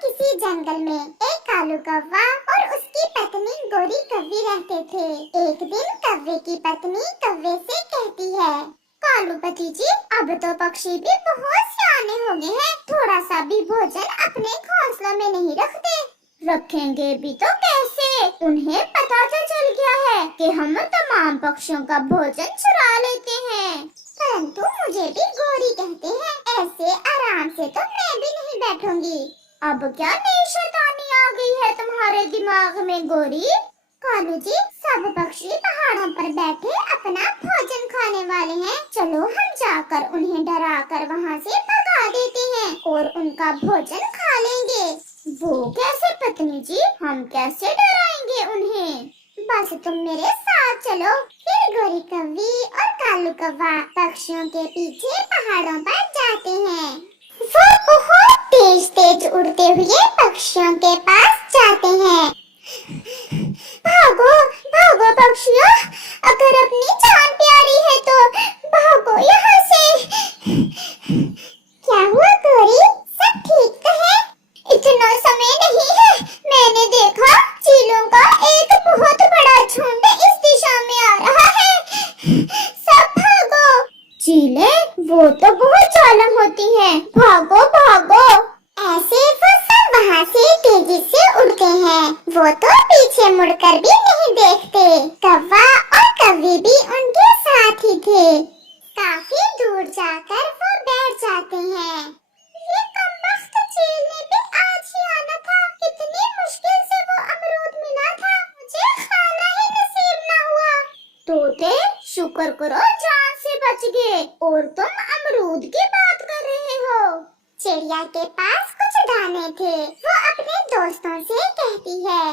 किसी जंगल में एक कालू कौवा और उसकी पत्नी गोरी कौवी रहते थे। एक दिन कौवे की पत्नी कौवे से कहती है, कालू पति जी, अब तो पक्षी भी बहुत सियाने हो गए हैं, थोड़ा सा भी भोजन अपने घोंसलों में नहीं रखते। रखेंगे भी तो कैसे? उन्हें पता तो चल गया है कि हम तमाम पक्षियों का भोजन चुरा लेते हैं। परंतु मुझे भी गोरी कहते हैं, ऐसे आराम से तो मैं भी नहीं बैठूंगी। अब क्या नई शैतानी आ गई है तुम्हारे दिमाग में गोरी? कालू जी, सब पक्षी पहाड़ों पर बैठे अपना भोजन खाने वाले हैं। चलो हम जाकर उन्हें डरा कर वहाँ से भगा देते हैं और उनका भोजन खा लेंगे। वो कैसे पत्नी जी? हम कैसे डराएंगे उन्हें? बस तुम मेरे साथ चलो। फिर गोरी कौवी और कालू कौवा पक्षियों के पीछे पहाड़ों पर जाते हैं। वो बहुत तेज तेज उड़ते हुए पक्षियों के पास जाते हैं। भागो भागो पक्षियों, अगर अपनी जान प्यारी है तो भागो यहाँ से। क्या हुआ गोरी, सब ठीक तो है? इतना समय नहीं है, मैंने देखा चीलों का एक बहुत बड़ा झुंड इस दिशा में आ रहा है, सब भागो। चीले? वो तो बहुत चालाक होती हैं, भागो भागो। ऐसे वो सब वहाँ से तेजी से उड़ते हैं। वो तो पीछे मुड़कर भी नहीं देखते। कौवा और कौवी भी उनके साथ ही थे। काफी दूर जाकर वो बैठ जाते हैं। ये कमबख्त चील ने भी आज ही आना था, कितनी मुश्किल से वो अमरूद मिला था, मुझे खाना ही नसीब ना हुआ। तोते, शुक्र करो जान से बच गए, और तुम अमरूद की बात कर रहे हो। चिड़िया के पास कुछ दाने थे। वो अपने दोस्तों से कहती है,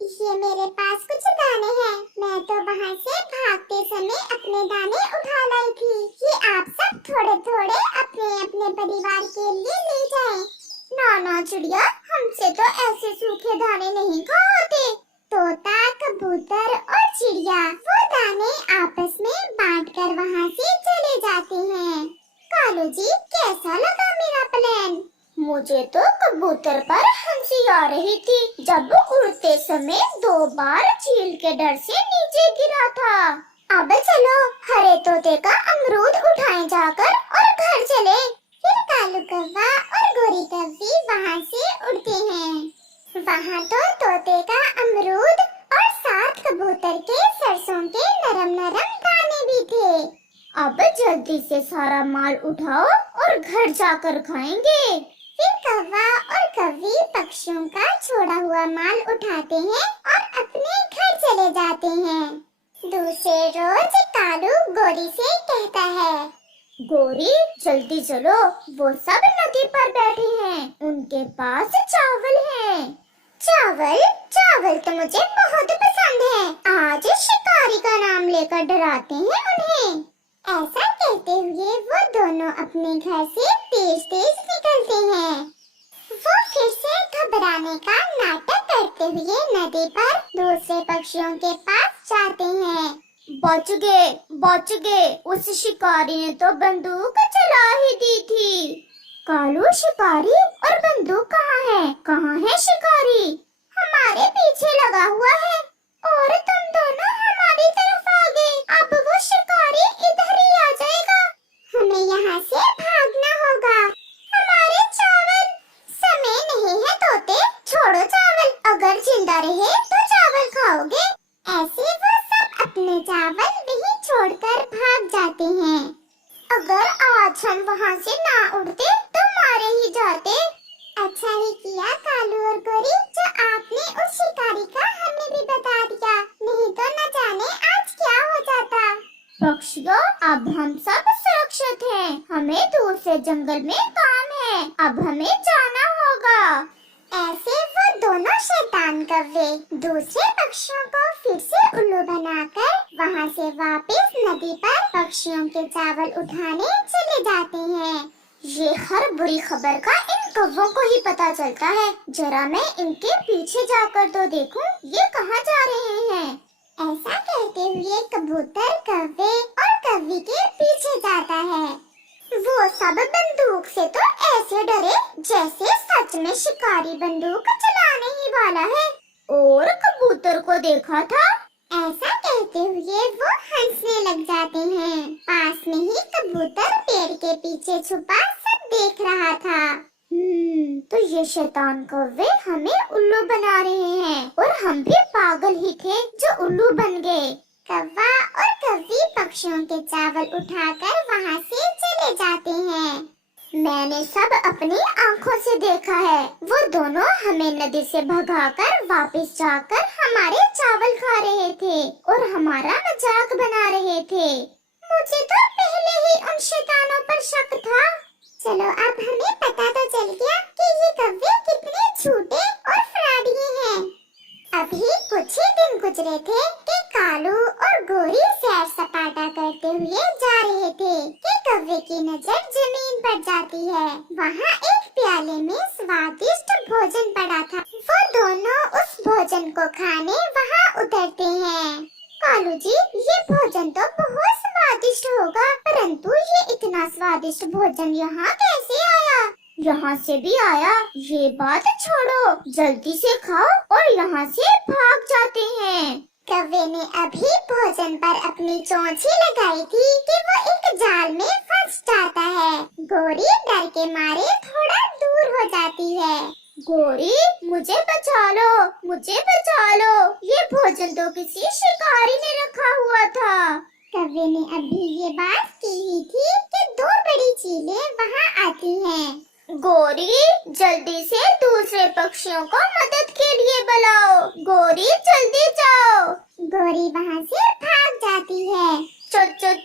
ये मेरे पास कुछ दाने हैं, मैं तो वहाँ से भागते समय अपने दाने उठा लाई थी। ये आप सब थोड़े थोड़े अपने अपने परिवार के लिए ले जाएं। ना ना चिड़िया, हमसे तो ऐसे सूखे दाने नहीं खाते। तोता, कबूतर और चिड़िया वो दाने आपस में बांटकर वहाँ से चले जाते हैं। कालू जी, कैसा लगा मेरा प्लान? मुझे तो कबूतर पर हंसी आ रही थी जब उड़ते समय 2 बार चील के डर से नीचे गिरा था। अब चलो हरे तोते का अमरूद उठाएं जाकर और घर चले। फिर कालू कौवा और गोरी कौवी वहाँ से उड़ते हैं। वहाँ तो तोते का अमरूद और 7 कबूतर के सरसों के नरम नरम दाने भी थे। अब जल्दी से सारा माल उठाओ और घर जाकर खाएंगे। फिर कौवा और कौवी पक्षियों का छोड़ा हुआ माल उठाते हैं और अपने घर चले जाते हैं। दूसरे रोज कालू गोरी से कहता है, गोरी जल्दी चलो, वो सब नदी पर बैठे हैं, उनके पास चावल है। चावल? चावल तो मुझे बहुत पसंद है, आज शिकारी का नाम लेकर डराते हैं उन्हें। ऐसा कहते हुए वो दोनों अपने घर से तेज तेज निकलते हैं। वो फिर से घबराने का नाटक करते हुए नदी पर दूसरे पक्षियों के पास जाते हैं। बच गए, बच गए, उस शिकारी ने तो बंदूक चला ही दी थी। कालू, शिकारी और बंदूक कहाँ है? कहाँ है शिकारी? हमारे पीछे लगा हुआ है और तुम दोनों हमारी तरफ आ गए। अब वो शिकारी इधर ही आ जाएगा, हमें यहाँ से भागना होगा। हमारे चावल? समय नहीं है तोते, छोड़ो चावल, अगर जिंदा रहे तो चावल खाओगे। ऐसे वो सब अपने चावल वहीं छोड़कर भाग जाते हैं। अगर आज हम वहाँ से ना उड़ते तो मारे ही जाते। अच्छा ही किया कालू और गोरी जो आपने उस शिकारी का हमें भी बता दिया, नहीं तो न जाने आज क्या हो जाता। पक्षियों, अब हम सब सुरक्षित हैं, हमें दूसरे जंगल में काम है, अब हमें जाना होगा। ऐसे वो दोनों शैतान कौवे दूसरे पक्षियों को फिर से उल्लू बनाकर वहाँ से वापस नदी पर पक्षियों के चावल उठाने चले जाते हैं। ये हर बुरी खबर का इन कौवों को ही पता चलता है। जरा मैं इनके पीछे जाकर तो देखूं, ये कहाँ जा रहे हैं। ऐसा कहते हुए कबूतर कौवे और कौवी के पीछे जाता है। वो सब बंदूक से तो ऐसे डरे जैसे सच सच में शिकारी बंदूक चलाने ही वाला है। और कबूतर को देखा था। ऐसा कहते हुए वो हंसने लग जाते हैं। पास में ही कबूतर पेड़ के पीछे छुपा सब देख रहा था। तो ये शैतान कौवे हमें उल्लू बना रहे हैं और हम भी पागल ही थे जो उल्लू बन गए। कौवा और कौवी पक्षियों के चावल उठाकर वहाँ से चले जाते हैं। मैंने सब अपनी आँखों से देखा है। वो दोनों हमें नदी से भगाकर वापस जाकर हमारे चावल खा रहे थे और हमारा मजाक बना रहे थे। मुझे तो पहले ही उन शैतानों पर शक था। चलो अब हमें पता तो चल गया कि ये कौवे कितने झूठे और फ्रॉडी हैं। अभी कुछ ही दिन गुजरे थे कि कालू और गोरी सैर सपाटा करते हुए जा रहे थे कि कौवे की नजर जमीन पर जाती है। वहाँ एक प्याले में स्वादिष्ट भोजन पड़ा था। वो दोनों उस भोजन को खाने वहाँ उतरते हैं। कालू जी, ये भोजन तो बहुत स्वादिष्ट होगा, परंतु ये इतना स्वादिष्ट भोजन यहाँ कैसे आया? यहाँ से भी आया, ये बात छोड़ो, जल्दी से खाओ और यहाँ से भाग जाते हैं। कौवे ने अभी भोजन पर अपनी चोंच ही लगाई थी कि वो एक जाल में फंस जाता है। गोरी डर के मारे थोड़ा दूर हो जाती है। गोरी, मुझे बचा लो, मुझे बचा लो, ये भोजन तो किसी शिकारी ने रखा हुआ था। कौवे ने अभी ये बात की ही थी कि दो बड़ी चीलें वहाँ आती हैं। गोरी, जल्दी से दूसरे पक्षियों को मदद के लिए बुलाओ। गोरी, जल्दी जाओ। गोरी वहाँ से भाग जाती है।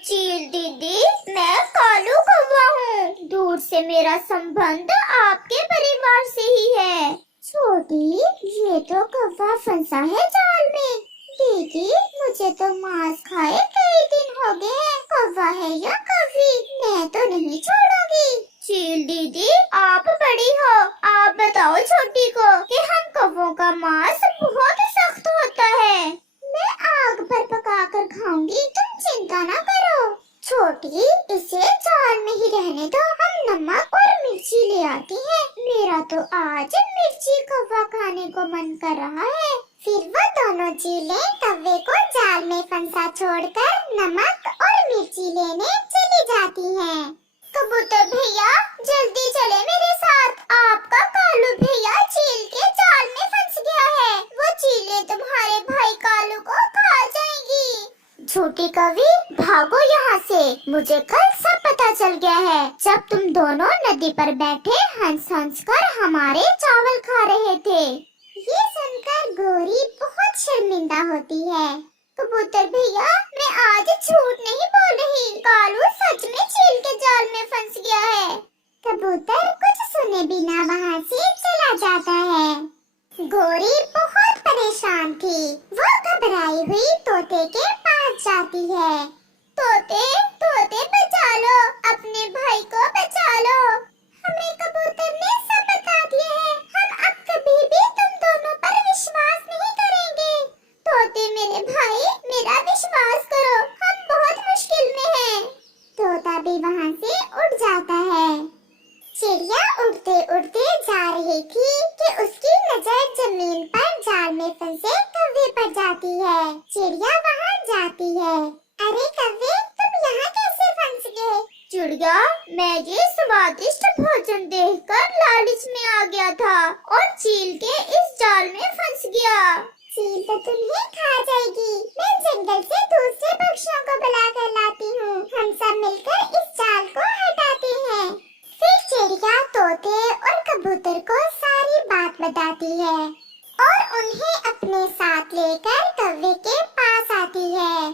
चील दीदी, मैं कालू कौवा हूँ। दूर से मेरा संबंध आपके परिवार से ही है। छोटी, ये तो कौवा फंसा है जाल में। दीदी, मुझे तो मांस खाए कई दिन हो गए हैं। कौवा है या कौवी, मैं तो नहीं छोड़ूंगी। चील दीदी, आप बड़ी हो, आप बताओ छोटी को कि हम कौवों का मांस बहुत सख्त होता है। मैं आग पर पकाकर खाऊंगी, तुम चिंता ना करो। छोटी, इसे जाल में ही रहने दो, हम नमक और मिर्ची ले आती हैं। मेरा तो आज मिर्ची कौवा खाने को मन कर रहा है। फिर वो दोनों चीलें कौवे को जाल में फंसा छोड़कर नमक और मिर्ची लेने चली जाती हैं। कबूतर भैया, जल्दी चले मेरे साथ, आपका कालू भैया चील के जाल में फंस गया है। वो चीलें तुम्हारे भाई कालू को खा जाएंगी। छोटी कौवी, भागो यहाँ से, मुझे कल सब पता चल गया है। जब तुम दोनों नदी पर बैठे हंस हंस कर हमारे चावल खा रहे थे। ये सुनकर गोरी बहुत शर्मिंदा होती है। कबूतर भैया, मैं आज झूठ नहीं बोल रही, कालू सच में चील के जाल में फंस गया है। कबूतर कुछ सुने बिना वहाँ से चला जाता है। गोरी बहुत परेशान थी। वो घबराई हुई तोते के पास जाती है। तोते, तोते बचा लो, अपने भाई को बचा लो। हमें कबूतर ने सब बता दिया है, हम अब कभी भी तुम दोनों पर विश्वास नहीं करेंगे। तोते मेरे भाई, मेरा विश्वास करो, हम बहुत मुश्किल में हैं। तोता भी वहाँ से उड़ जाता है। चिड़िया उड़ते उड़ते जा रही थी कि उसकी नजर जमीन पर जाल में फंसे कौवे पर जाती है। चिड़िया वहाँ जाती है। अरे कौवे, तुम यहाँ कैसे फंस गए? चिड़िया, मैं ये स्वादिष्ट भोजन देखकर लालच में आ गया था और चील के इस जाल में फंस गया। चील तो तुम्हें खा जाएगी। मैं जंगल से दूसरे पक्षियों को बुला कर लाती हूँ, हम सब मिलकर इस जाल को हटाते हैं। फिर चिड़िया तोते और कबूतर को सारी बात बताती है और उन्हें अपने साथ लेकर कौवे के पास आती है।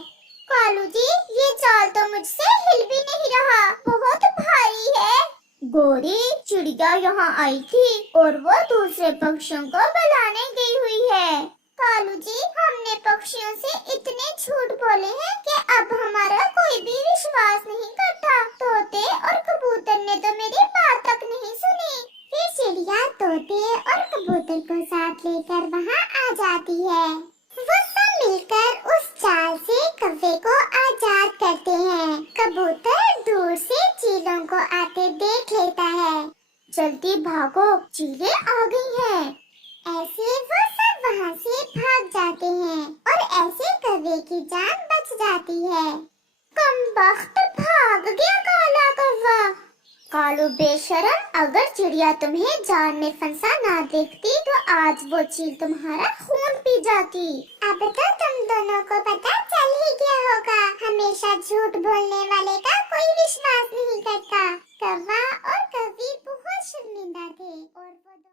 कालू जी, ये जाल तो मुझसे हिल भी नहीं रहा, बहुत भारी है। गोरी, चिड़िया यहाँ आई थी और वो दूसरे पक्षियों को बुलाने गई हुई है। कालू जी, हमने पक्षियों से इतने झूठ बोले हैं कि अब हमारा कोई भी विश्वास नहीं करता। तोते और कबूतर ने तो मेरी बात तक नहीं सुनी। फिर चिड़िया तोते और कबूतर को साथ लेकर वहाँ आ जाती है। वो सब मिलकर उस जाल से कौवे को आजाद करते हैं। कबूतर दूर से चीलों को आते देख लेता है। चल जल्दी भागो, चीलें आ गई हैं। ऐसे वो सब वहाँ से भाग जाते हैं और ऐसे कौवे की जान बच जाती है। कमबख्त, भाग गया काला कौवा। कालू बेशरम, अगर चिड़िया तुम्हें जाल में फंसा ना देखती तो आज वो चील तुम्हारा खून पी जाती। अब तो तुम दोनों को पता चल ही गया होगा, हमेशा झूठ बोलने वाले का कोई विश्वास नहीं करता। कौवा और कौवी बहुत शर्मिंदा थे और वो